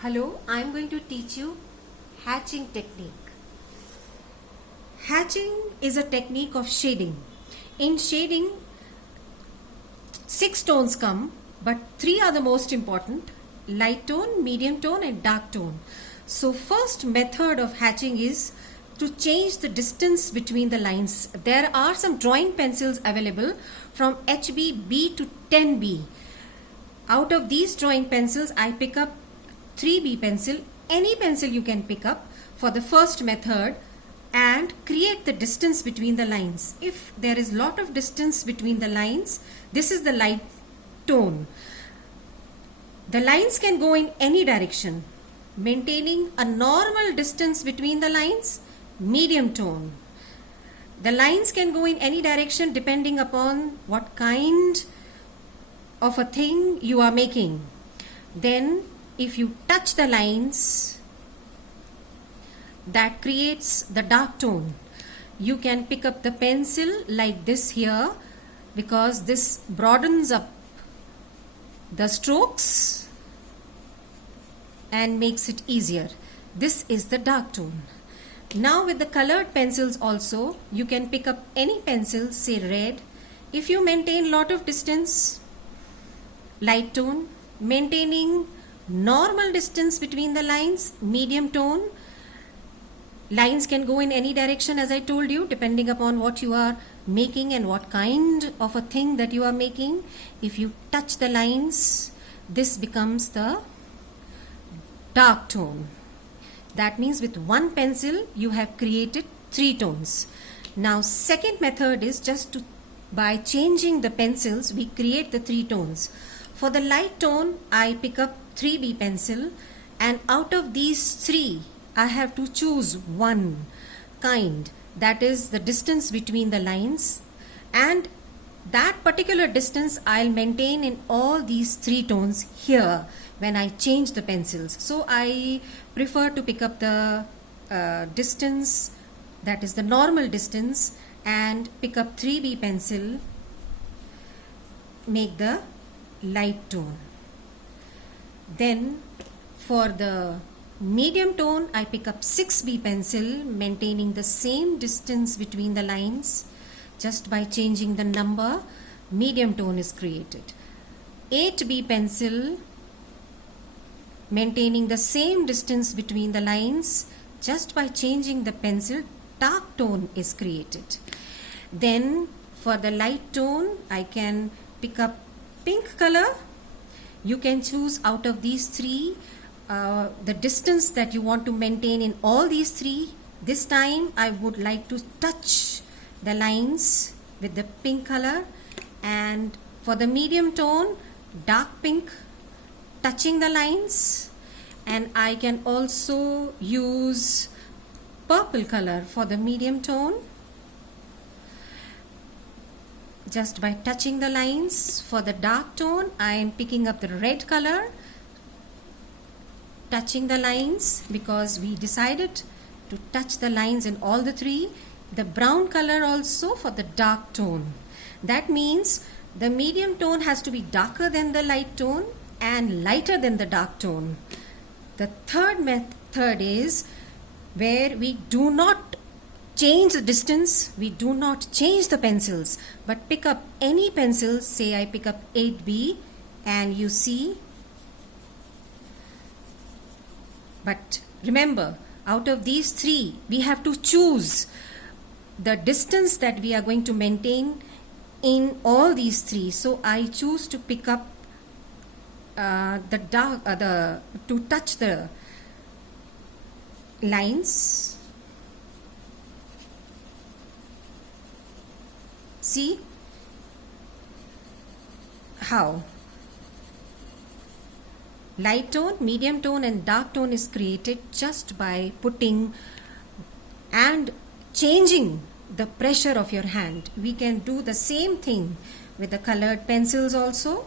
Hello, I am going to teach you hatching technique. Hatching is a technique of shading. In shading, 6 tones come, but 3 are the most important: light tone, medium tone and dark tone. So first method of hatching is to change the distance between the lines. There are some drawing pencils available from HB to 10B. Out of these drawing pencils, I pick up 3B pencil. Any pencil you can pick up for the first method and create the distance between the lines. If there is lot of distance between the lines, this is the light tone. The lines can go in any direction. Maintaining a normal distance between the lines, medium tone. The lines can go in any direction depending upon what kind of a thing you are making. Then if you touch the lines, that creates the dark tone. You can pick up the pencil like this here, because this broadens up the strokes and makes it easier. This is the dark tone. Now with the colored pencils also, you can pick up any pencil, say red. If you maintain lot of distance, light tone. Maintaining normal distance between the lines, medium tone. Lines can go in any direction, as I told you, depending upon what you are making and what kind of a thing that you are making. If you touch the lines, this becomes the dark tone. That means with one pencil you have created 3 tones. Now second method is by changing the pencils we create the 3 tones. For the light tone, I pick up 3B pencil, and out of these 3 I have to choose one kind, that is the distance between the lines, and that particular distance I'll maintain in all these 3 tones here when I change the pencils. So I prefer to pick up the distance, that is the normal distance, and pick up 3B pencil, make the light tone. Then for the medium tone, I pick up 6B pencil, maintaining the same distance between the lines. Just by changing the number, medium tone is created. 8B pencil, maintaining the same distance between the lines. Just by changing the pencil, dark tone is created. Then for the light tone, I can pick up pink color. You can choose out of these 3 the distance that you want to maintain in all these 3. This time I would like to touch the lines with the pink color, and for the medium tone, dark pink, touching the lines. And I can also use purple color for the medium tone, just by touching the lines. For the dark tone, I am picking up the red color, touching the lines, because we decided to touch the lines in all the 3. The brown color also for the dark tone. That means the medium tone has to be darker than the light tone and lighter than the dark tone. The third method is where we do not change the distance, we do not change the pencils, but pick up any pencil. Say I pick up 8B, and you see. But remember, out of these 3, we have to choose the distance that we are going to maintain in all these 3. So I choose to pick up to touch the lines. See how light tone, medium tone and dark tone is created just by putting and changing the pressure of your hand. We can do the same thing with the colored pencils also.